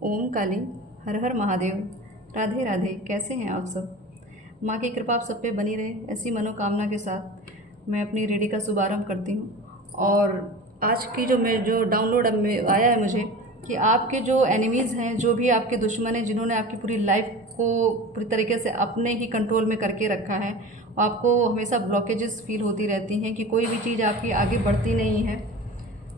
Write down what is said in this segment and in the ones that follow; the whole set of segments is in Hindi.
ओम काली, हर हर महादेव। राधे राधे। कैसे हैं आप सब? माँ की कृपा आप सब पे बनी रहे, ऐसी मनोकामना के साथ मैं अपनी रीडिंग का शुभारंभ करती हूँ। और आज की जो डाउनलोड अब में आया है मुझे, कि आपके जो एनिमीज़ हैं, जो भी आपके दुश्मन हैं, जिन्होंने आपकी पूरी लाइफ को पूरी तरीके से अपने ही कंट्रोल में करके रखा है, आपको हमेशा ब्लॉकेजेस फील होती रहती हैं कि कोई भी चीज़ आपकी आगे बढ़ती नहीं है।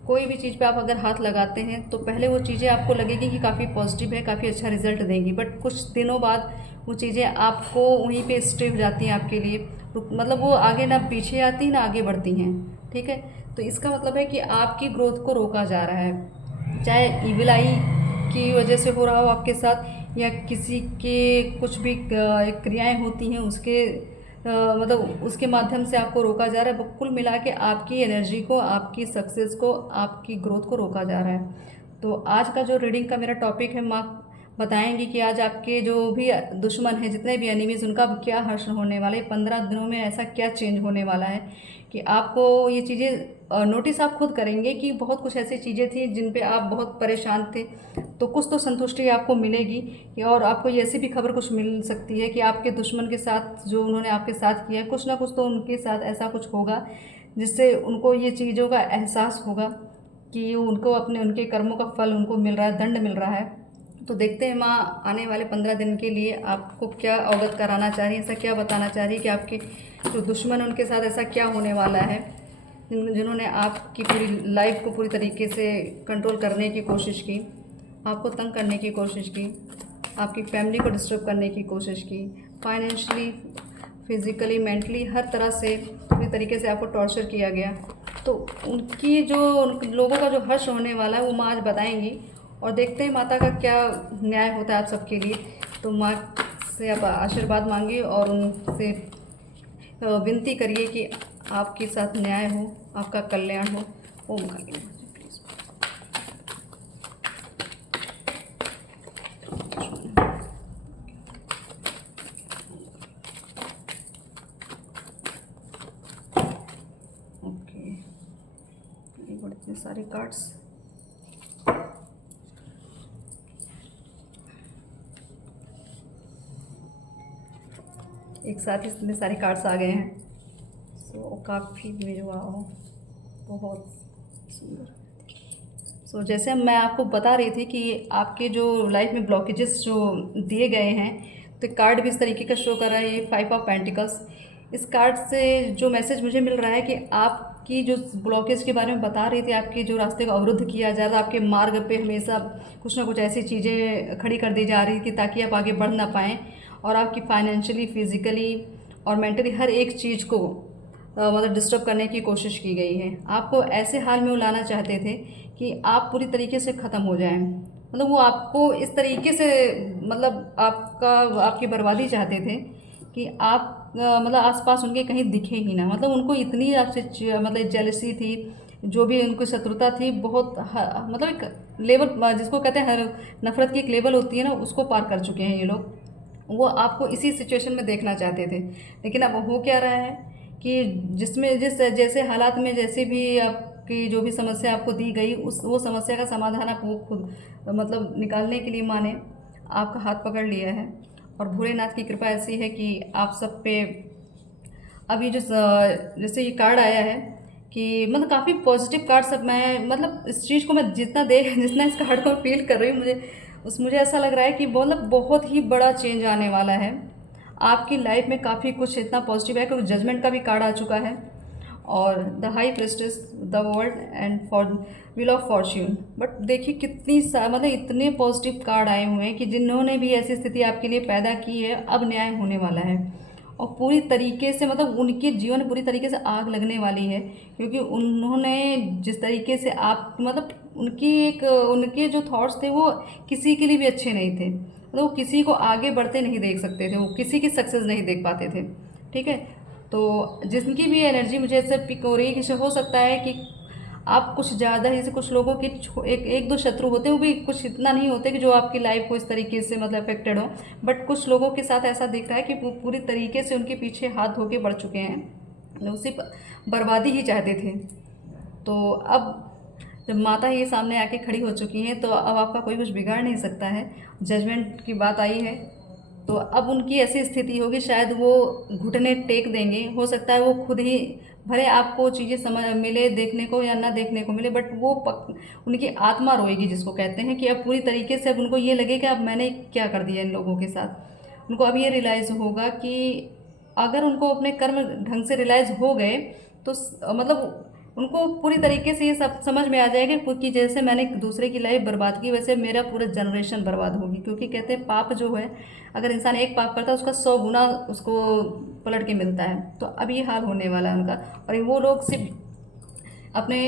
कोई भी चीज़ पे आप अगर हाथ लगाते हैं तो पहले वो चीज़ें आपको लगेगी कि काफ़ी पॉजिटिव है, काफ़ी अच्छा रिजल्ट देंगी, बट कुछ दिनों बाद वो चीज़ें आपको वहीं पे स्टे हो जाती हैं आपके लिए। मतलब वो आगे ना पीछे आती ना आगे बढ़ती हैं। ठीक है, तो इसका मतलब है कि आपकी ग्रोथ को रोका जा रहा है, चाहे ईविल आई की वजह से हो रहा हो आपके साथ, या किसी के कुछ भी क्रियाएं होती हैं उसके मतलब उसके माध्यम से आपको रोका जा रहा है। कुल मिला के आपकी एनर्जी को, आपकी सक्सेस को, आपकी ग्रोथ को रोका जा रहा है। तो आज का जो रीडिंग का मेरा टॉपिक है, माँ बताएंगी कि आज आपके जो भी दुश्मन हैं, जितने भी एनिमीज़, उनका अब क्या हर्ष होने वाला है। 15 दिनों में ऐसा क्या चेंज होने वाला है कि आपको ये चीज़ें नोटिस आप खुद करेंगे कि बहुत कुछ ऐसी चीज़ें थी जिन पे आप बहुत परेशान थे, तो कुछ तो संतुष्टि आपको मिलेगी। और आपको ये ऐसी भी खबर कुछ मिल सकती है कि आपके दुश्मन के साथ जो उन्होंने आपके साथ किया है, कुछ ना कुछ तो उनके साथ ऐसा कुछ होगा जिससे उनको ये चीज़ों का एहसास होगा कि उनको अपने उनके कर्मों का फल उनको मिल रहा है, दंड मिल रहा है। तो देखते हैं माँ आने वाले 15 दिन के लिए आपको क्या अवगत कराना चाह रही है, ऐसा क्या बताना चाह रही है कि आपके जो दुश्मन है उनके साथ ऐसा क्या होने वाला है, जिन्होंने आपकी पूरी लाइफ को पूरी तरीके से कंट्रोल करने की कोशिश की, आपको तंग करने की कोशिश की, आपकी फैमिली को डिस्टर्ब करने की कोशिश की, फाइनेंशियली, फिज़िकली, मेंटली, हर तरह से पूरी तरीके से आपको टॉर्चर किया गया। तो उनकी जो उन लोगों का जो हर्ष होने वाला है वो माँ आज बताएंगी। और देखते हैं माता का क्या न्याय होता है आप सबके लिए। तो माँ से आप आशीर्वाद मांगिए और उनसे विनती करिए कि आपके साथ न्याय हो, आपका कल्याण हो। ओम काली माँ। ओके, ये बड़े इतने सारे कार्ड्स। एक साथ ही इतने सारे कार्ड्स आ गए हैं। काफ़ी मेरे वाह, बहुत सुंदर। जैसे मैं आपको बता रही थी कि आपके जो लाइफ में ब्लॉकेजेस जो दिए गए हैं, तो कार्ड भी इस तरीके का शो कर रहा है, ये 5 ऑफ पेंटिकल्स। इस कार्ड से जो मैसेज मुझे मिल रहा है कि आपकी जो ब्लॉकेज के बारे में बता रही थी, आपके जो रास्ते को अवरुद्ध किया जा रहा है, आपके मार्ग पे हमेशा कुछ ना कुछ ऐसी चीज़ें खड़ी कर दी जा रही थी ताकि आप आगे बढ़ ना पाएँ, और आपकी फाइनेंशियली, फिज़िकली और मेंटली हर एक चीज़ को मतलब डिस्टर्ब करने की कोशिश की गई है। आपको ऐसे हाल में वो लाना चाहते थे कि आप पूरी तरीके से ख़त्म हो जाएं। मतलब वो आपको इस तरीके से, मतलब आपकी बर्बादी चाहते थे कि आप मतलब आसपास उनके कहीं दिखे ही ना। मतलब उनको इतनी आपसे मतलब जेलसी थी, जो भी उनकी शत्रुता थी, बहुत मतलब एक लेवल जिसको कहते हैं, हर नफ़रत की एक लेवल होती है ना, उसको पार कर चुके हैं ये लोग। वो आपको इसी सिचुएशन में देखना चाहते थे, लेकिन अब हो क्या रहा है कि जिस जैसे हालात में जैसे भी आपकी जो भी समस्या आपको दी गई, उस वो समस्या का समाधान आपको खुद मतलब निकालने के लिए माँ ने आपका हाथ पकड़ लिया है। और भोलेनाथ की कृपा ऐसी है कि आप सब पे अभी जो जैसे ये कार्ड आया है कि मतलब काफ़ी पॉजिटिव कार्ड सब, मैं मतलब इस चीज़ को मैं जितना इस कार्ड को फील कर रही हूँ, मुझे ऐसा लग रहा है कि मतलब बहुत ही बड़ा चेंज आने वाला है आपकी लाइफ में। काफ़ी कुछ इतना पॉजिटिव है, क्योंकि जजमेंट का भी कार्ड आ चुका है, और the high prestige, the world and for wheel of Fortune. But देखिए मतलब इतने पॉजिटिव कार्ड आए हुए हैं कि जिन्होंने भी ऐसी स्थिति आपके लिए पैदा की है, अब न्याय होने वाला है। और पूरी तरीके से मतलब उनके जीवन में पूरी तरीके से आग लगने वाली है, क्योंकि उन्होंने जिस तरीके से आप मतलब उनके जो थॉट्स थे वो किसी के लिए भी अच्छे नहीं थे। मतलब वो किसी को आगे बढ़ते नहीं देख सकते थे, वो किसी की सक्सेस नहीं देख पाते थे। ठीक है, तो जिनकी भी एनर्जी मुझे ऐसे पिक हो रही है कि हो सकता है कि आप कुछ ज़्यादा ही, जैसे कुछ लोगों के एक दो शत्रु होते हैं, वो भी कुछ इतना नहीं होते कि जो आपकी लाइफ को इस तरीके से मतलब अफेक्टेड हो। बट कुछ लोगों के साथ ऐसा दिख रहा है कि वो पूरी तरीके से उनके पीछे हाथ धो के बढ़ चुके हैं, उसी बर्बादी ही चाहते थे। तो अब जब माता ही सामने आके खड़ी हो चुकी हैं तो अब आपका कोई कुछ बिगाड़ नहीं सकता है। जजमेंट की बात आई है तो अब उनकी ऐसी स्थिति होगी, शायद वो घुटने टेक देंगे। हो सकता है वो खुद ही, भले आपको चीज़ें समझ मिले देखने को या ना देखने को मिले, बट वो उनकी आत्मा रोएगी, जिसको कहते हैं कि अब पूरी तरीके से अब उनको ये लगे कि अब मैंने क्या कर दिया इन लोगों के साथ। उनको अब ये रियलाइज़ होगा कि अगर उनको अपने कर्म ढंग से रियलाइज़ हो गए तो मतलब उनको पूरी तरीके से ये सब समझ में आ जाएगा कि जैसे मैंने दूसरे की लाइफ बर्बाद की, वैसे मेरा पूरा जनरेशन बर्बाद होगी। क्योंकि कहते हैं पाप जो है, अगर इंसान एक पाप करता है उसका 100 गुना उसको पलट के मिलता है। तो अब ये हाल होने वाला है उनका। और वो लोग सिर्फ अपने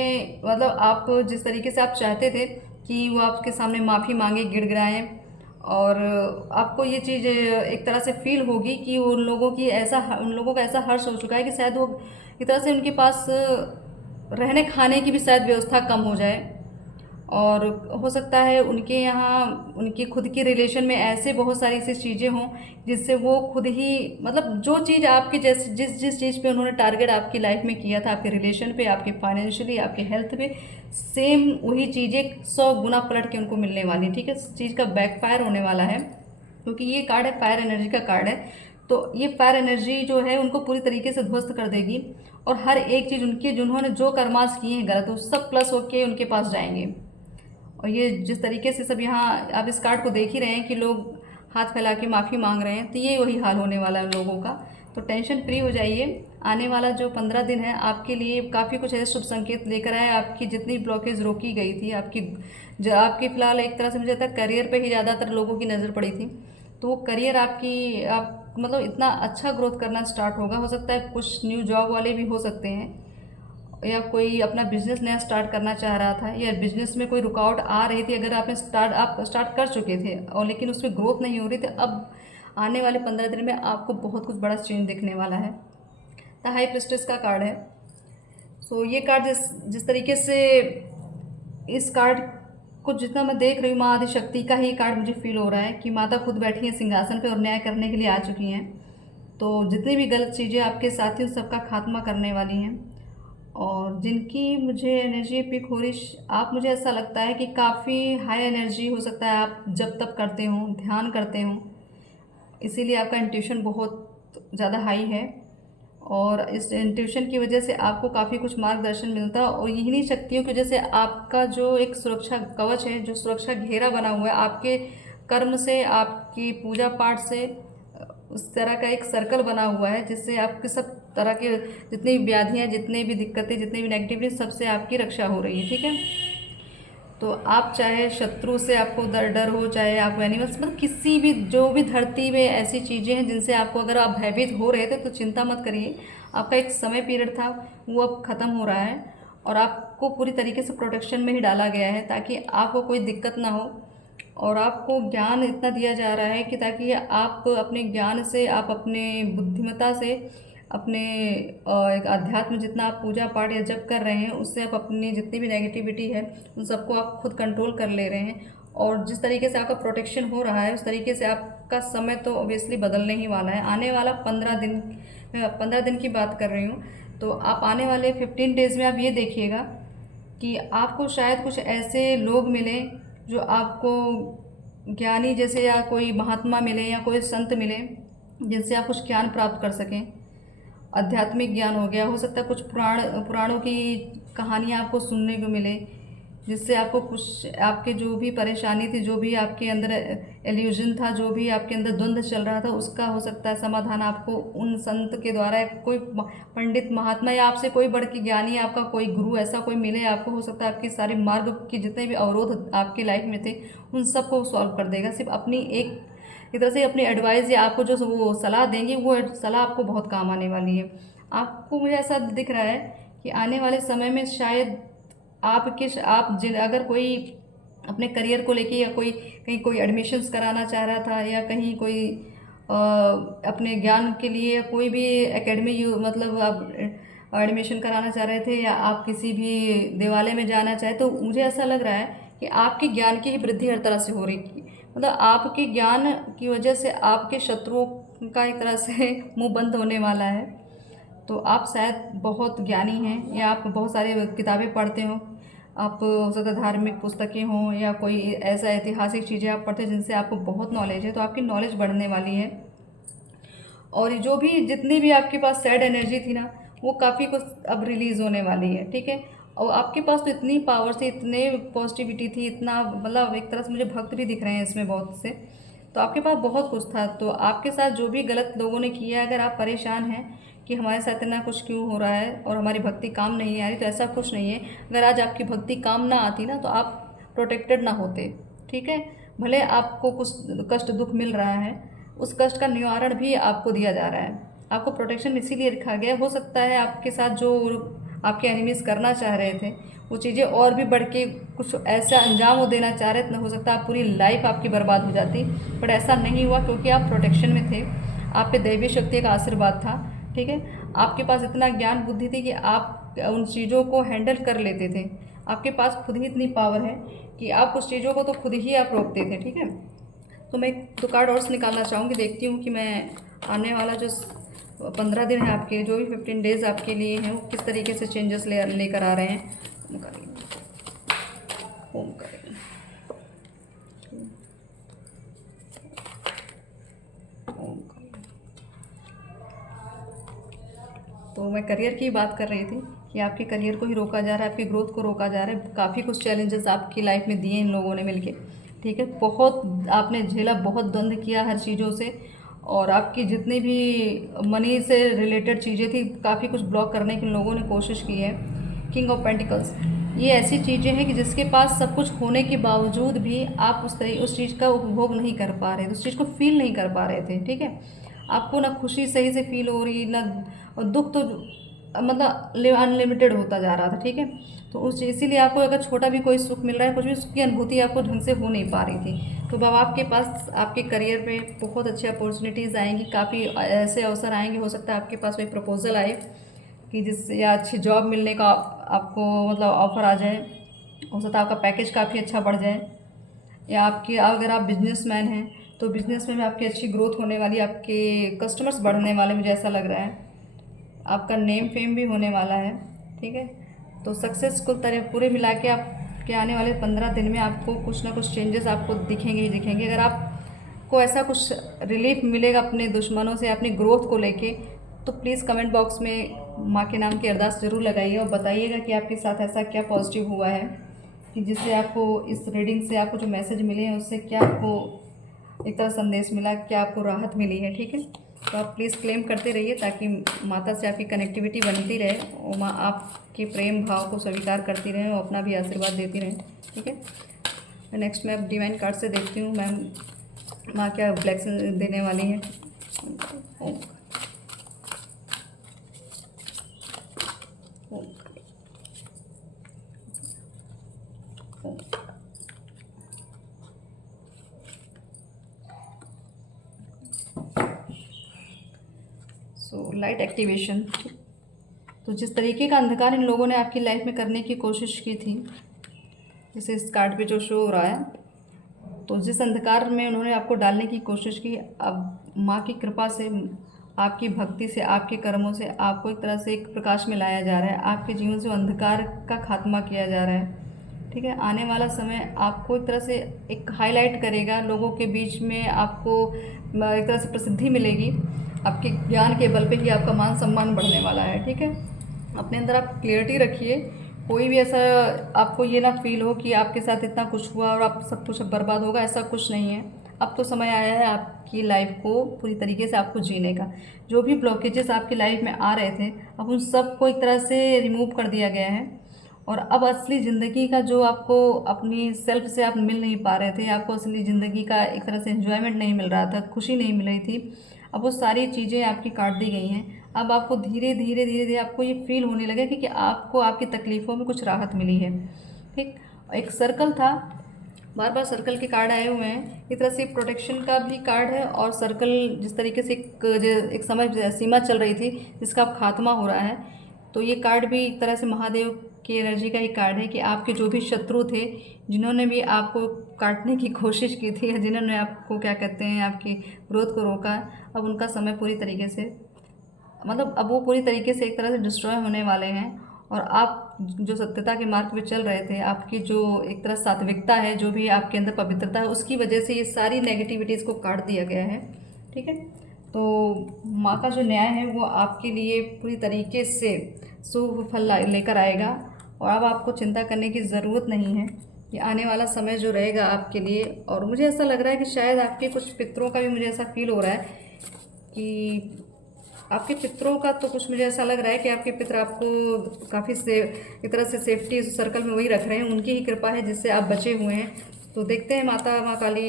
मतलब आप जिस तरीके से आप चाहते थे कि वो आपके सामने माफ़ी मांगे, गिड़गिड़ाएं, और आपको ये चीज़ एक तरह से फील होगी कि उन लोगों का ऐसा हर्ष हो चुका है कि शायद वो एक तरह से उनके पास रहने खाने की भी शायद व्यवस्था कम हो जाए। और हो सकता है उनके यहाँ उनकी खुद की रिलेशन में ऐसे बहुत सारी ऐसी चीज़ें हों जिससे वो खुद ही मतलब जो चीज़ आपके जैसे जिस जिस चीज़ पे उन्होंने टारगेट आपकी लाइफ में किया था, आपके रिलेशन पे, आपके फाइनेंशियली, आपके हेल्थ पे, सेम वही चीज़ें 100 गुना पलट के उनको मिलने वाली। ठीक है, इस चीज़ का बैकफायर होने वाला है। क्योंकि ये कार्ड है, फायर एनर्जी का कार्ड है। तो ये फायर एनर्जी जो है उनको पूरी तरीके से ध्वस्त कर देगी। और हर एक चीज़ उनकी जिन्होंने जो कर्मास किए हैं गलत, वो सब प्लस होके उनके पास जाएंगे। और ये जिस तरीके से सब यहाँ आप इस कार्ड को देख ही रहे हैं कि लोग हाथ फैला के माफ़ी मांग रहे हैं, तो ये वही हाल होने वाला है लोगों का। तो टेंशन फ्री हो जाइए। आने वाला जो 15 दिन है आपके लिए काफ़ी कुछ ऐसे शुभ संकेत लेकर आए। आपकी जितनी ब्लॉकेज रोकी गई थी, आपकी फ़िलहाल एक तरह से मुझे लगता है करियर पे ही ज़्यादातर लोगों की नज़र पड़ी थी। तो वो करियर आप मतलब इतना अच्छा ग्रोथ करना स्टार्ट होगा। हो सकता है कुछ न्यू जॉब वाले भी हो सकते हैं, या कोई अपना बिजनेस नया स्टार्ट करना चाह रहा था, या बिजनेस में कोई रुकावट आ रही थी। अगर आप स्टार्ट कर चुके थे और लेकिन उसमें ग्रोथ नहीं हो रही थी, अब आने वाले 15 दिन में आपको बहुत कुछ बड़ा चेंज दिखने वाला है। द हाई प्रिस्टेस का कार्ड है। सो ये कार्ड जिस जिस तरीके से इस कार्ड को जितना मैं देख रही हूँ, माँ आदिशक्ति का ही कार्ड मुझे फील हो रहा है कि माता खुद बैठी हैं सिंहासन पे और न्याय करने के लिए आ चुकी हैं। तो जितनी भी गलत चीज़ें आपके साथ ही उन सबका खात्मा करने वाली हैं। और जिनकी मुझे एनर्जी पिक हो रही, आप मुझे ऐसा लगता है कि काफ़ी हाई एनर्जी हो सकता है आप जब तब करते हो, ध्यान करते हो, इसीलिए आपका इंट्यूशन बहुत ज़्यादा हाई है। और इस इंट्यूशन की वजह से आपको काफ़ी कुछ मार्गदर्शन मिलता है। और इन्हीं शक्तियों की वजह से आपका जो एक सुरक्षा कवच है, जो सुरक्षा घेरा बना हुआ है, आपके कर्म से, आपकी पूजा पाठ से उस तरह का एक सर्कल बना हुआ है, जिससे आपके सब तरह के जितनी भी व्याधियाँ, जितने भी दिक्कतें, जितने भी नेगेटिविटी, सबसे आपकी रक्षा हो रही है। ठीक है, तो आप चाहे शत्रु से आपको डर हो, चाहे आपको एनिमल्स, मतलब किसी भी जो भी धरती में ऐसी चीज़ें हैं जिनसे आपको अगर आप भयभीत हो रहे थे तो चिंता मत करिए। आपका एक समय पीरियड था, वो अब ख़त्म हो रहा है और आपको पूरी तरीके से प्रोटेक्शन में ही डाला गया है ताकि आपको कोई दिक्कत ना हो। और आपको ज्ञान इतना दिया जा रहा है कि ताकि आप अपने ज्ञान से, आप अपने बुद्धिमत्ता से, अपने एक अध्यात्म जितना आप पूजा पाठ या जप कर रहे हैं, उससे आप अपनी जितनी भी नेगेटिविटी है उन सबको आप खुद कंट्रोल कर ले रहे हैं। और जिस तरीके से आपका प्रोटेक्शन हो रहा है उस तरीके से आपका समय तो ऑब्वियसली बदलने ही वाला है। आने वाला 15 दिन, मैं 15 दिन की बात कर रही हूँ, तो आप आने वाले 15 डेज़ में आप ये देखिएगा कि आपको शायद कुछ ऐसे लोग मिले जो आपको ज्ञानी जैसे, या कोई महात्मा मिले या कोई संत मिले जिनसे आप कुछ ज्ञान प्राप्त कर सकें। आध्यात्मिक ज्ञान हो गया, हो सकता है कुछ पुराणों की कहानियाँ आपको सुनने को मिले, जिससे आपको कुछ आपके जो भी परेशानी थी, जो भी आपके अंदर एल्यूजन था, जो भी आपके अंदर द्वंद्व चल रहा था, उसका हो सकता है समाधान आपको उन संत के द्वारा, कोई पंडित महात्मा या आपसे कोई बढ़ के ज्ञानी, आपका कोई गुरु ऐसा कोई मिले आपको। हो सकता है आपके सारे मार्ग के जितने भी अवरोध आपकी लाइफ में थे उन सबको सॉल्व कर देगा। सिर्फ अपनी एक तरह से अपनी एडवाइस या आपको जो वो सलाह देंगे, वो सलाह आपको बहुत काम आने वाली है। आपको मुझे ऐसा दिख रहा है कि आने वाले समय में शायद अगर कोई अपने करियर को लेके, या कहीं कोई एडमिशन्स कराना चाह रहा था, या कहीं कोई अपने ज्ञान के लिए कोई भी एकेडमी मतलब आप एडमिशन कराना चाह रहे थे, या आप किसी भी देवालय में जाना चाहे, तो मुझे ऐसा लग रहा है कि आपके ज्ञान की ही वृद्धि हर तरह से हो रही है। मतलब आपके ज्ञान की वजह से आपके शत्रुओं का एक तरह से मुंह बंद होने वाला है। तो आप शायद बहुत ज्ञानी हैं, या आप बहुत सारे किताबें पढ़ते हो, आप हो सकता है धार्मिक पुस्तकें हों या कोई ऐसा ऐतिहासिक चीज़ें आप पढ़ते हैं जिनसे आपको बहुत नॉलेज है, तो आपकी नॉलेज बढ़ने वाली है। और जो भी जितनी भी आपके पास सैड एनर्जी थी ना, वो काफ़ी कुछ अब रिलीज़ होने वाली है, ठीक है। और आपके पास तो इतनी पावर थी, इतने पॉजिटिविटी थी, इतना मतलब एक तरह से मुझे भक्त भी दिख रहे हैं इसमें बहुत से। तो आपके पास बहुत कुछ था। तो आपके साथ जो भी गलत लोगों ने किया है, अगर आप परेशान हैं कि हमारे साथ इतना कुछ क्यों हो रहा है और हमारी भक्ति काम नहीं आ रही, तो ऐसा कुछ नहीं है। अगर आज आपकी भक्ति काम ना आती ना, तो आप प्रोटेक्टेड ना होते, ठीक है। भले आपको कुछ कष्ट दुख मिल रहा है, उस कष्ट का निवारण भी आपको दिया जा रहा है। आपको प्रोटेक्शन इसीलिए रखा गया। हो सकता है आपके साथ जो आपके एनिमीज़ करना चाह रहे थे, वो चीज़ें और भी बढ़ के कुछ ऐसा अंजाम वो देना चाह रहे थे, हो सकता है पूरी लाइफ आपकी बर्बाद हो जाती, बट ऐसा नहीं हुआ क्योंकि आप प्रोटेक्शन में थे। आप पे दैवीय शक्ति का आशीर्वाद था, ठीक है। आपके पास इतना ज्ञान बुद्धि थी कि आप उन चीज़ों को हैंडल कर लेते थे। आपके पास खुद ही इतनी पावर है कि आप उस चीज़ों को तो खुद ही आप रोकते थे, ठीक है। तो मैं एक दो कार्ड और से निकालना चाहूँगी, देखती हूँ कि मैं आने वाला जो 15 दिन है आपके, जो भी 15 डेज़ आपके लिए हैं, वो किस तरीके से चेंजेस लेकर आ रहे हैं। होम करेंगे तो मैं करियर की बात कर रही थी कि आपके करियर को ही रोका जा रहा है, आपकी ग्रोथ को रोका जा रहा है। काफ़ी कुछ चैलेंजेस आपकी लाइफ में दिए इन लोगों ने मिलके, ठीक है। बहुत आपने झेला, बहुत द्वंद्व किया हर चीज़ों से, और आपकी जितनी भी मनी से रिलेटेड चीज़ें थी, काफ़ी कुछ ब्लॉक करने की इन लोगों ने कोशिश की है। किंग ऑफ पेंटिकल्स, ये ऐसी चीज़ें हैं कि जिसके पास सब कुछ होने के बावजूद भी आप उस चीज़ का उपभोग नहीं कर पा रहे थे, उस चीज़ को फील नहीं कर पा रहे थे, ठीक है। आपको ना खुशी सही से फील हो रही, ना और दुख तो मतलब अनलिमिटेड होता जा रहा था, ठीक है। तो उस इसीलिए आपको अगर छोटा भी कोई सुख मिल रहा है, कुछ भी सुख की अनुभूति आपको ढंग से हो नहीं पा रही थी। तो अब आपके पास आपके करियर पे बहुत अच्छी अपॉर्चुनिटीज़ आएंगी, काफ़ी ऐसे अवसर आएंगे। हो सकता है आपके पास कोई प्रपोजल आए कि जिससे या अच्छी जॉब मिलने का आपको मतलब ऑफ़र आ जाए। हो सकता है आपका पैकेज काफ़ी अच्छा बढ़ जाए, या आपकी अगर आप बिजनेसमैन हैं तो बिजनेस में भी आपकी अच्छी ग्रोथ होने वाली, आपके कस्टमर्स बढ़ने वाले, मुझे ऐसा लग रहा है। आपका नेम फेम भी होने वाला है, ठीक है। तो सक्सेस को तरह पूरे मिला के आपके आने वाले 15 दिन में आपको कुछ ना कुछ चेंजेस आपको दिखेंगे ही दिखेंगे। अगर आपको ऐसा कुछ रिलीफ मिलेगा अपने दुश्मनों से अपनी ग्रोथ को लेके, तो प्लीज़ कमेंट बॉक्स में माँ के नाम की अरदास ज़रूर लगाइए और बताइएगा कि आपके साथ ऐसा क्या पॉजिटिव हुआ है कि जिससे आपको इस रीडिंग से आपको जो मैसेज मिले हैं उससे क्या आपको एक तरह संदेश मिला, क्या आपको राहत मिली है, ठीक है। तो आप प्लीज़ क्लेम करते रहिए ताकि माता से आपकी कनेक्टिविटी बनती रहे और माँ आपके प्रेम भाव को स्वीकार करती रहें और अपना भी आशीर्वाद देती रहें, ठीक है। नेक्स्ट मैं अब डिवाइन कार्ड से देखती हूँ मैम माँ क्या ब्लेसिंग देने वाली है। Om Om Om. So light activation. तो जिस तरीके का अंधकार इन लोगों ने आपकी लाइफ में करने की कोशिश की थी, जैसे इस कार्ड पे जो शो हो रहा है, तो जिस अंधकार में उन्होंने आपको डालने की कोशिश की, अब माँ की कृपा से, आपकी भक्ति से, आपके कर्मों से आपको एक तरह से एक प्रकाश में लाया जा रहा है। आपके जीवन से अंधकार का खात्मा किया जा रहा है, ठीक है। आने वाला समय आपको एक तरह से एक हाईलाइट करेगा, लोगों के बीच में आपको एक तरह से प्रसिद्धि मिलेगी। आपके ज्ञान के बल पे ही आपका मान सम्मान बढ़ने वाला है, ठीक है। अपने अंदर आप क्लियरिटी रखिए। कोई भी ऐसा आपको ये ना फील हो कि आपके साथ इतना कुछ हुआ और आप सब कुछ बर्बाद होगा, ऐसा कुछ नहीं है। अब तो समय आया है आपकी लाइफ को पूरी तरीके से आपको जीने का। जो भी ब्लॉकेजेस आपकी लाइफ में आ रहे थे, अब उन सब को एक तरह से रिमूव कर दिया गया है। और अब असली ज़िंदगी का जो आपको अपनी सेल्फ से आप मिल नहीं पा रहे थे, आपको असली ज़िंदगी का एक तरह से एंजॉयमेंट नहीं मिल रहा था, खुशी नहीं मिल रही थी, अब वो सारी चीज़ें आपकी काट दी गई हैं। अब आपको धीरे धीरे धीरे धीरे आपको ये फील होने लगे कि आपको आपकी तकलीफ़ों में कुछ राहत मिली है, ठीक। एक सर्कल था, बार बार सर्कल के कार्ड आए हुए हैं। एक तरह से प्रोटेक्शन का भी कार्ड है, और सर्कल जिस तरीके से एक समय सीमा चल रही थी जिसका अब खात्मा हो रहा है, तो ये कार्ड भी एक तरह से महादेव की एनर्जी का ही कार्ड है कि आपके जो भी शत्रु थे, जिन्होंने भी आपको काटने की कोशिश की थी, या जिन्होंने आपको क्या कहते हैं आपकी ग्रोथ को रोका, अब उनका समय पूरी तरीके से मतलब अब वो पूरी तरीके से एक तरह से डिस्ट्रॉय होने वाले हैं। और आप जो सत्यता के मार्ग पे चल रहे थे, आपकी जो एक तरह सात्विकता है, जो भी आपके अंदर पवित्रता है, उसकी वजह से ये सारी नेगेटिविटीज़ को काट दिया गया है। ठीक है, तो माँ का जो न्याय है वो आपके लिए पूरी तरीके से शुभ फल लेकर आएगा, और अब आपको चिंता करने की ज़रूरत नहीं है। ये आने वाला समय जो रहेगा आपके लिए, और मुझे ऐसा लग रहा है कि शायद आपके कुछ पितरों का भी मुझे ऐसा फील हो रहा है कि आपके पितरों का, तो कुछ मुझे ऐसा लग रहा है कि आपके पितर आपको काफ़ी से एक तरह से सेफ्टी सर्कल में वही रख रहे हैं, उनकी ही कृपा है जिससे आप बचे हुए हैं। तो देखते हैं माँ काली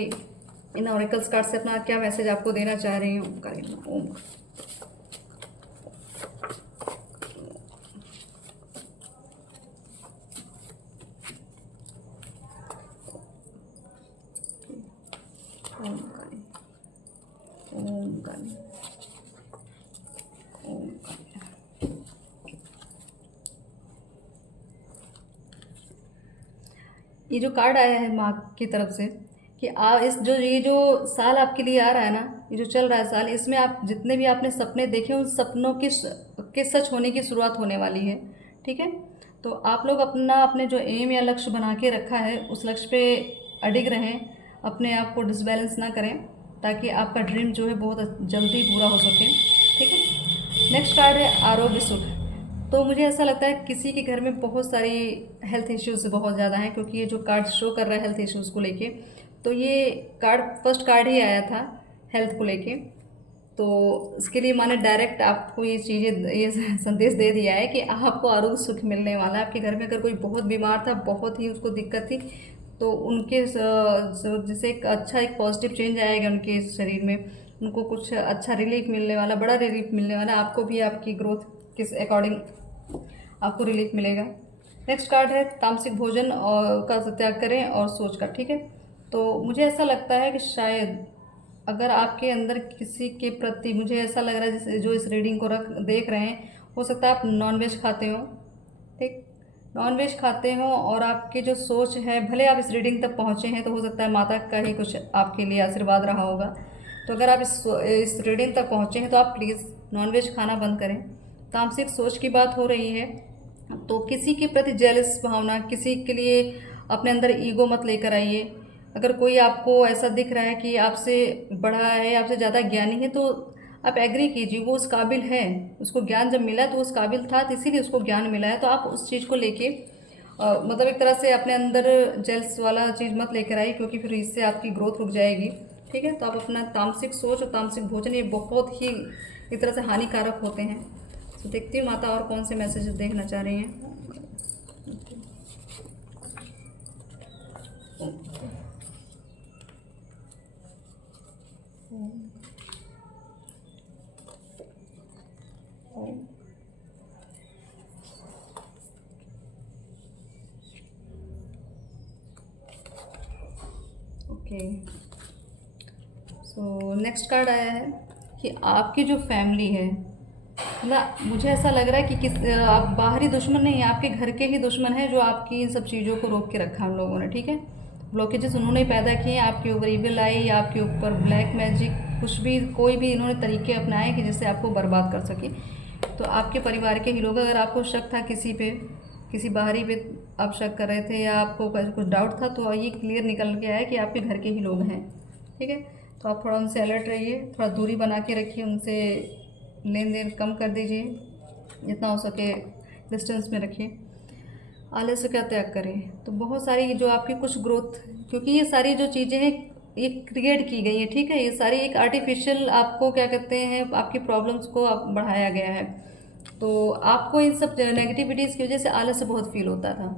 इन ऑरेकल्स कार्ड से अपना क्या मैसेज आपको देना चाह रही हूँ। काली ओम। ओम काली, ओम काली, ओम काली। ये जो कार्ड आया है माँ की तरफ से कि ये जो साल आपके लिए आ रहा है ना, ये जो चल रहा है साल, इसमें आप जितने भी आपने सपने देखे उन सपनों के सच होने की शुरुआत होने वाली है। ठीक है, तो आप लोग अपने जो एम या लक्ष्य बना के रखा है उस लक्ष्य पे अडिग रहें, अपने आप को डिसबैलेंस ना करें, ताकि आपका ड्रीम जो है बहुत जल्दी पूरा हो सके। ठीक है, नेक्स्ट कार्ड है आरोग्य सुख। तो मुझे ऐसा लगता है किसी के घर में बहुत सारी हेल्थ इश्यूज़ बहुत ज़्यादा हैं, क्योंकि ये जो कार्ड शो कर रहा है हेल्थ इश्यूज़ को लेके, तो ये कार्ड फर्स्ट कार्ड ही आया था हेल्थ को लेके। तो इसके लिए मैंने डायरेक्ट आपको ये संदेश दे दिया है कि आपको आरोग्य सुख मिलने वाला है। आपके घर में अगर कोई बहुत बीमार था, बहुत ही उसको दिक्कत थी, तो उनके जैसे एक पॉजिटिव चेंज आएगा उनके शरीर में, उनको कुछ अच्छा रिलीफ मिलने वाला, बड़ा रिलीफ मिलने वाला। आपको भी आपकी ग्रोथ किस अकॉर्डिंग आपको रिलीफ मिलेगा। नेक्स्ट कार्ड है तामसिक भोजन और का त्याग करें और सोच कर। ठीक है, तो मुझे ऐसा लगता है कि शायद अगर आपके अंदर किसी के प्रति, मुझे ऐसा लग रहा है जैसे जो इस रीडिंग को देख रहे हैं, हो सकता है आप नॉनवेज खाते हो। ठीक, नॉनवेज खाते हो और आपकी जो सोच है, भले आप इस रीडिंग तक पहुँचे हैं तो हो सकता है माता का ही कुछ आपके लिए आशीर्वाद रहा होगा। तो अगर आप इस रीडिंग तक पहुँचे हैं तो आप प्लीज़ नॉनवेज खाना बंद करें। तामसिक सोच की बात हो रही है, तो किसी के प्रति जेलस भावना, किसी के लिए अपने अंदर ईगो मत लेकर आइए। अगर कोई आपको ऐसा दिख रहा है कि आपसे बड़ा है, आपसे ज़्यादा ज्ञानी है, तो आप एग्री कीजिए, वो उस काबिल है। उसको ज्ञान जब मिला तो उस काबिल था, तो इसीलिए उसको ज्ञान मिला है। तो आप उस चीज़ को लेके मतलब एक तरह से अपने अंदर जेल्स वाला चीज़ मत लेकर आइए, क्योंकि फिर इससे आपकी ग्रोथ रुक जाएगी। ठीक है, तो आप अपना तामसिक सोच और तामसिक भोजन, ये बहुत ही एक तरह से हानिकारक होते हैं। तो देखती हूँ माता और कौन से मैसेज देखना चाह रही हैं। ओके, सो नेक्स्ट कार्ड आया है कि आपकी जो फैमिली है, मतलब मुझे ऐसा लग रहा है कि आप बाहरी दुश्मन नहीं है, आपके घर के ही दुश्मन है जो आपकी इन सब चीज़ों को रोक के रखा हम लोगों ने। ठीक है, ब्लॉकेजेस उन्होंने पैदा किए हैं आपके ऊपर, ईविल आई या आपके ऊपर ब्लैक मैजिक, कुछ भी कोई भी इन्होंने तरीके अपनाए कि जिससे आपको बर्बाद कर सके। तो आपके परिवार के ही लोग, अगर आपको शक था किसी पे, किसी बाहरी पे आप शक कर रहे थे या आपको कुछ डाउट था, तो ये क्लियर निकल के आया कि आपके घर के ही लोग हैं। ठीक है, तो आप थोड़ा उनसे अलर्ट रहिए, थोड़ा दूरी बना के रखिए, उनसे लेन देन कम कर दीजिए, जितना हो सके डिस्टेंस में रखिए। आलस्य का त्याग करें। तो बहुत सारी जो आपकी कुछ ग्रोथ, क्योंकि ये सारी जो चीज़ें हैं ये क्रिएट की गई है। ठीक है, ये सारी एक आर्टिफिशियल आपको क्या कहते हैं, आपकी प्रॉब्लम्स को बढ़ाया गया है। तो आपको इन सब नेगेटिविटीज़ की वजह से आलस्य बहुत फील होता था।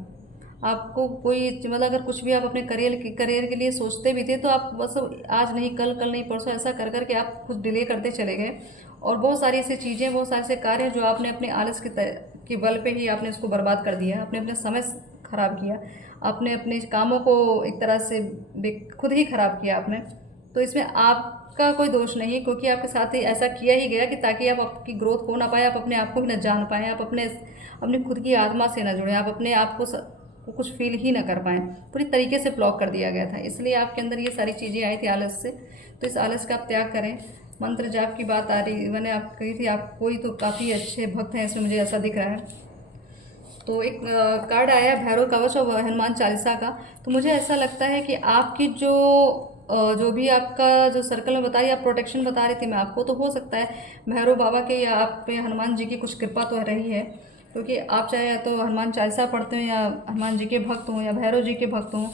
आपको कोई मतलब अगर कुछ भी आप अपने करियर के लिए सोचते भी थे, तो आप बस आज नहीं कल, कल नहीं परसों, ऐसा कर कर के आप कुछ डिले करते चले गए, और बहुत सारी ऐसी चीज़ें, बहुत सारे ऐसे कार्य जो आपने अपने आलस के बल पे ही आपने इसको बर्बाद कर दिया, आपने अपने समय ख़राब किया, आपने अपने कामों को एक तरह से खुद ही ख़राब किया आपने। तो इसमें आपका कोई दोष नहीं, क्योंकि आपके साथ ही ऐसा किया ही गया कि ताकि आप आपकी ग्रोथ हो ना पाए, आप अपने आप को ही ना जान पाएँ, आप अपनी खुद की आत्मा से ना जुड़ें, आप अपने आप को कुछ फील ही ना कर पाएँ। पूरी तरीके से ब्लॉक कर दिया गया था, इसलिए आपके अंदर ये सारी चीज़ें आई थी आलस से। तो इस आलस का आप त्याग करें। मंत्र जाप की बात आ रही, मैंने आप कही थी, आप कोई तो काफ़ी अच्छे भक्त हैं इसमें, मुझे ऐसा दिख रहा है। तो एक कार्ड आया है भैरव कवच और हनुमान चालीसा का। तो मुझे ऐसा लगता है कि आपकी जो भी आपका जो सर्कल में बताइए, आप प्रोटेक्शन बता रही थी मैं आपको, तो हो सकता है भैरव बाबा के या आप पे हनुमान जी की कुछ कृपा तो रही है, क्योंकि आप चाहे या तो हनुमान चालीसा पढ़ते हो या हनुमान जी के भक्त हों या भैरव जी के भक्त हों,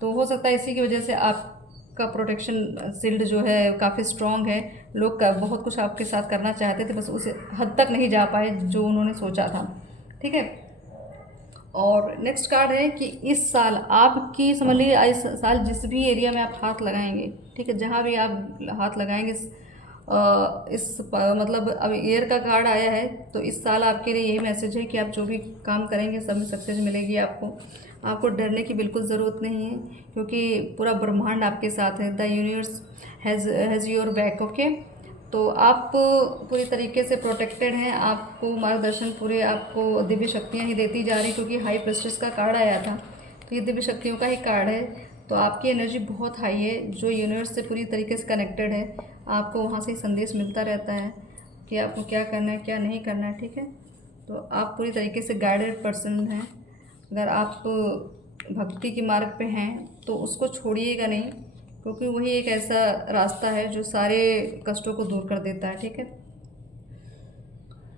तो हो सकता है इसी की वजह से आपका प्रोटेक्शन शील्ड जो है काफ़ी स्ट्रॉन्ग है। लोग का बहुत कुछ आपके साथ करना चाहते थे, बस उस हद तक नहीं जा पाए जो उन्होंने सोचा था। ठीक है। और नेक्स्ट कार्ड है कि इस साल आपकी, समझ लीजिए इस साल जिस भी एरिया में आप हाथ लगाएंगे, ठीक है, जहाँ भी आप हाथ लगाएंगे मतलब अब ईयर का कार्ड आया है, तो इस साल आपके लिए यही मैसेज है कि आप जो भी काम करेंगे सब में सक्सेस मिलेगी आपको। आपको डरने की बिल्कुल ज़रूरत नहीं है, क्योंकि पूरा ब्रह्मांड आपके साथ है। The universe has your back. Okay. तो आप पूरी तरीके से प्रोटेक्टेड हैं। आपको मार्गदर्शन पूरे आपको दिव्य शक्तियाँ ही देती जा रही, क्योंकि हाई प्रेस्टिस का कार्ड आया था, तो ये दिव्य शक्तियों का ही कार्ड है। तो आपकी एनर्जी बहुत हाई है, जो यूनिवर्स से पूरी तरीके से कनेक्टेड है। आपको वहाँ से ही संदेश मिलता रहता है कि आपको क्या करना है क्या नहीं करना है। ठीक है। तो आप पूरी तरीके से गाइडेड पर्सन हैं। अगर आप भक्ति के मार्ग पे हैं तो उसको छोड़िएगा नहीं, क्योंकि वही एक ऐसा रास्ता है जो सारे कष्टों को दूर कर देता है। ठीक है।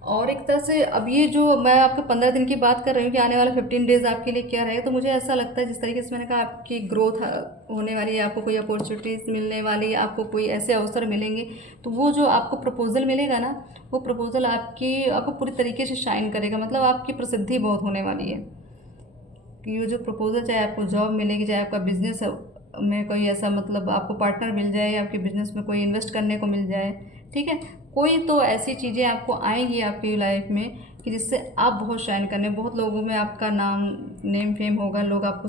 और एक तरह से अब ये जो मैं आपके 15 दिन की बात कर रही हूँ कि आने वाले 15 डेज आपके लिए क्या रहे, तो मुझे ऐसा लगता है जिस तरीके से मैंने कहा आपकी ग्रोथ होने वाली है, आपको कोई अपॉर्चुनिटीज़ मिलने वाली है, आपको कोई ऐसे अवसर मिलेंगे, तो वो जो आपको प्रपोजल मिलेगा ना, वो प्रपोजल आपको पूरी तरीके से शाइन करेगा। मतलब आपकी प्रसिद्धि बहुत होने वाली है कि ये जो प्रपोजल, चाहे आपको जॉब मिलेगी, चाहे आपका बिजनेस में कोई ऐसा मतलब आपको पार्टनर मिल जाए, या आपके बिजनेस में कोई इन्वेस्ट करने को मिल जाए। ठीक है। कोई तो ऐसी चीज़ें आपको आएंगी आपकी लाइफ में कि जिससे आप बहुत शाइन करने, बहुत लोगों में आपका नेम फेम होगा, लोग आपको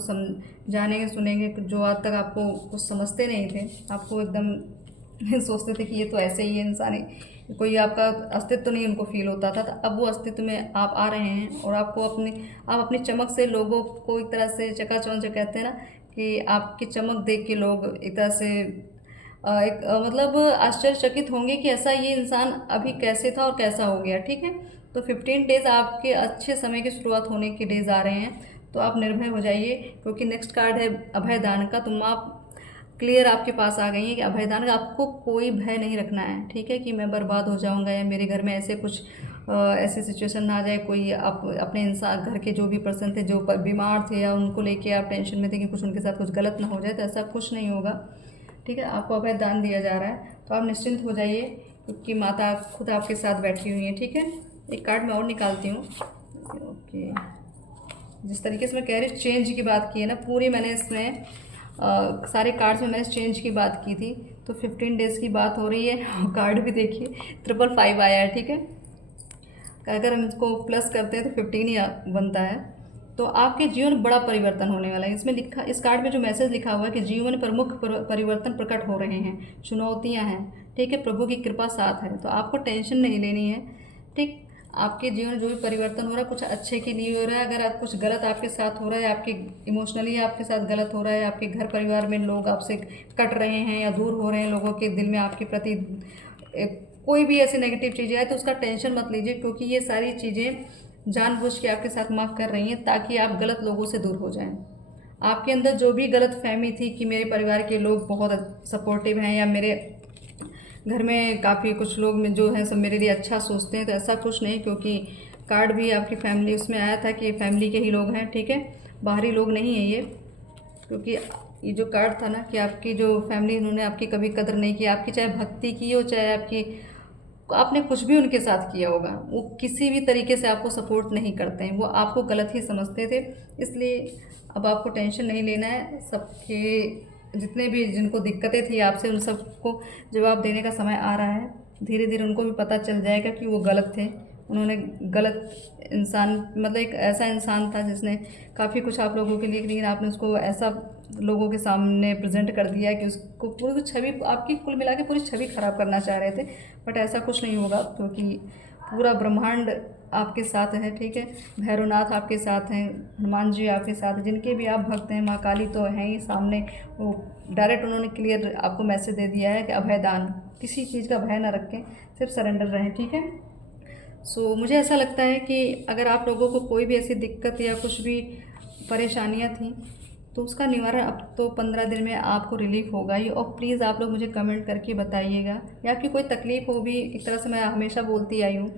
जानेंगे सुनेंगे, जो आज तक आपको कुछ समझते नहीं थे, आपको एकदम सोचते थे कि ये तो ऐसे ही है इंसान ही, कोई आपका अस्तित्व तो नहीं उनको फील होता था। तो अब वो अस्तित्व में आप आ रहे हैं, और आप अपनी चमक से लोगों को एक तरह से चकाचौंध, जो कहते हैं ना, कि आपकी चमक देख के लोग एक तरह से मतलब आश्चर्यचकित होंगे कि ऐसा ये इंसान अभी कैसे था और कैसा हो गया। ठीक है। तो 15 डेज आपके अच्छे समय की शुरुआत होने के डेज आ रहे हैं, तो आप निर्भय हो जाइए, क्योंकि नेक्स्ट कार्ड है अभयदान का। तुम आप क्लियर आपके पास आ गई है कि अभयदान का आपको कोई भय नहीं रखना है। ठीक है। कि मैं बर्बाद हो जाऊंगा या मेरे घर में ऐसे कुछ ऐसी सिचुएशन ना आ जाए, कोई आप अपने इंसान घर के जो भी पर्सन थे जो बीमार थे, या उनको लेके आप टेंशन में थे कि कुछ उनके साथ कुछ गलत ना हो जाए, तो ऐसा कुछ नहीं होगा। ठीक है। आपको अभयदान दिया जा रहा है, तो आप निश्चिंत हो जाइए, क्योंकि माता खुद आपके साथ बैठी हुई है। ठीक है। एक कार्ड मैं और निकालती हूँ। ओके। जिस तरीके से मैं कह रही हूँ चेंज की बात की है ना पूरी, मैंने इसमें सारे कार्ड्स में मैंने चेंज की बात की थी, तो 15 डेज़ की बात हो रही है। कार्ड भी देखिए 555 आया है। ठीक है। अगर हम इसको प्लस करते हैं तो 15 ही बनता है। तो आपके जीवन में बड़ा परिवर्तन होने वाला है। इसमें लिखा, इस कार्ड में जो मैसेज लिखा हुआ है कि जीवन में प्रमुख परिवर्तन प्रकट हो रहे हैं, चुनौतियां हैं। ठीक है। प्रभु की कृपा साथ है, तो आपको टेंशन नहीं लेनी है। ठीक। आपके जीवन में जो भी परिवर्तन हो रहा है कुछ अच्छे के लिए हो रहा है। अगर आप कुछ गलत आपके साथ हो रहा है, आपके इमोशनली आपके साथ गलत हो रहा है, आपके घर परिवार में लोग आपसे कट रहे हैं या दूर हो रहे हैं, लोगों के दिल में आपके प्रति कोई भी ऐसी नेगेटिव चीज़ें आए, तो उसका टेंशन मत लीजिए, क्योंकि ये सारी चीज़ें जानबूझ के आपके साथ माफ़ कर रही हैं, ताकि आप गलत लोगों से दूर हो जाएं। आपके अंदर जो भी गलत फहमी थी कि मेरे परिवार के लोग बहुत सपोर्टिव हैं, या मेरे घर में काफ़ी कुछ लोग में जो है सब मेरे लिए अच्छा सोचते हैं, तो ऐसा कुछ नहीं, क्योंकि कार्ड भी आपकी फैमिली उसमें आया था कि फैमिली के ही लोग हैं। ठीक है। बाहरी लोग नहीं है ये, क्योंकि ये जो कार्ड था ना कि आपकी जो फैमिली, उन्होंने आपकी कभी कदर नहीं की, आपकी चाहे भक्ति की हो, चाहे आपने कुछ भी उनके साथ किया होगा, वो किसी भी तरीके से आपको सपोर्ट नहीं करते हैं, वो आपको गलत ही समझते थे। इसलिए अब आपको टेंशन नहीं लेना है। सबके जितने भी जिनको दिक्कतें थी आपसे, उन सबको जवाब देने का समय आ रहा है। धीरे धीरे उनको भी पता चल जाएगा कि वो गलत थे, उन्होंने गलत इंसान, मतलब एक ऐसा इंसान था जिसने काफ़ी कुछ आप लोगों के लिए, लेकिन आपने उसको ऐसा लोगों के सामने प्रेजेंट कर दिया कि उसको पूरी छवि आपकी, कुल मिला के पूरी छवि खराब करना चाह रहे थे। बट ऐसा कुछ नहीं होगा, क्योंकि पूरा ब्रह्मांड आपके साथ है। ठीक है। भैरवनाथ आपके साथ हैं, हनुमान जी आपके साथ हैं, जिनके भी आप भक्त हैं, माँ काली तो हैं ही सामने। वो डायरेक्ट उन्होंने क्लियर आपको मैसेज दे दिया है कि अभयदान, किसी चीज़ का भय ना रखें, सिर्फ सरेंडर रहें। ठीक है। मुझे ऐसा लगता है कि अगर आप लोगों को कोई भी ऐसी दिक्कत या कुछ भी परेशानियाँ थी, तो उसका निवारण अब तो 15 दिन में आपको रिलीफ होगा ही। और प्लीज़ आप लोग मुझे कमेंट करके बताइएगा, या आपकी कोई तकलीफ़ हो भी। एक तरह से मैं हमेशा बोलती आई हूँ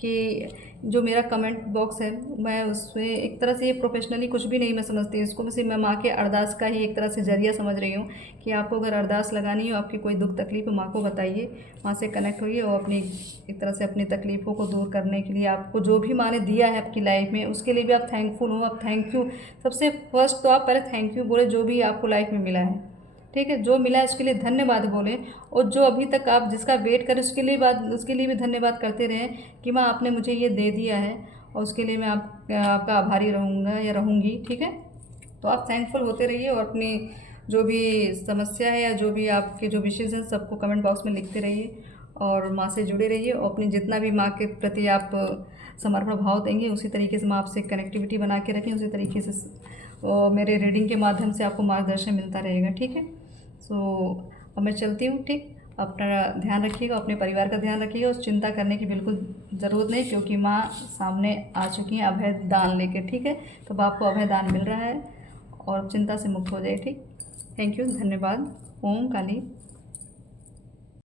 कि जो मेरा कमेंट बॉक्स है, मैं उसमें एक तरह से ये प्रोफेशनली कुछ भी नहीं मैं समझती, इसको बस मैं माँ के अरदास का ही एक तरह से ज़रिया समझ रही हूँ कि आपको अगर अरदास लगानी हो, आपकी कोई दुख तकलीफ हो, माँ को बताइए, माँ से कनेक्ट होइए और अपनी एक तरह से अपनी तकलीफ़ों को दूर करने के लिए आपको जो भी माँ ने दिया है आपकी लाइफ में, उसके लिए भी आप थैंकफुल हो। आप थैंक यू, सबसे फर्स्ट तो आप पहले थैंक यू बोले जो भी आपको लाइफ में मिला है, ठीक है। जो मिला है उसके लिए धन्यवाद बोलें, और जो अभी तक आप जिसका वेट करें उसके लिए भी धन्यवाद करते रहें कि माँ आपने मुझे ये दे दिया है, और उसके लिए मैं आपका आभारी रहूँगा या रहूँगी, ठीक है। तो आप थैंकफुल होते रहिए, और अपनी जो भी समस्या है या जो भी आपके जो विशेज़ हैं सबको कमेंट बॉक्स में लिखते रहिए, और माँ से जुड़े रहिए, और अपनी जितना भी माँ के प्रति आप समर्पण भाव देंगे, उसी तरीके से माँ आपसे कनेक्टिविटी बना के रखें, उसी तरीके से मेरे रीडिंग के माध्यम से आपको मार्गदर्शन मिलता रहेगा, ठीक है। अब मैं चलती हूँ, ठीक। अपना ध्यान रखिएगा, अपने परिवार का ध्यान रखिएगा, उस चिंता करने की बिल्कुल ज़रूरत नहीं, क्योंकि माँ सामने आ चुकी हैं अभय दान लेके, ठीक है। तो आपको अभय दान मिल रहा है, और चिंता से मुक्त हो जाए, ठीक। थैंक यू, धन्यवाद। ओम काली।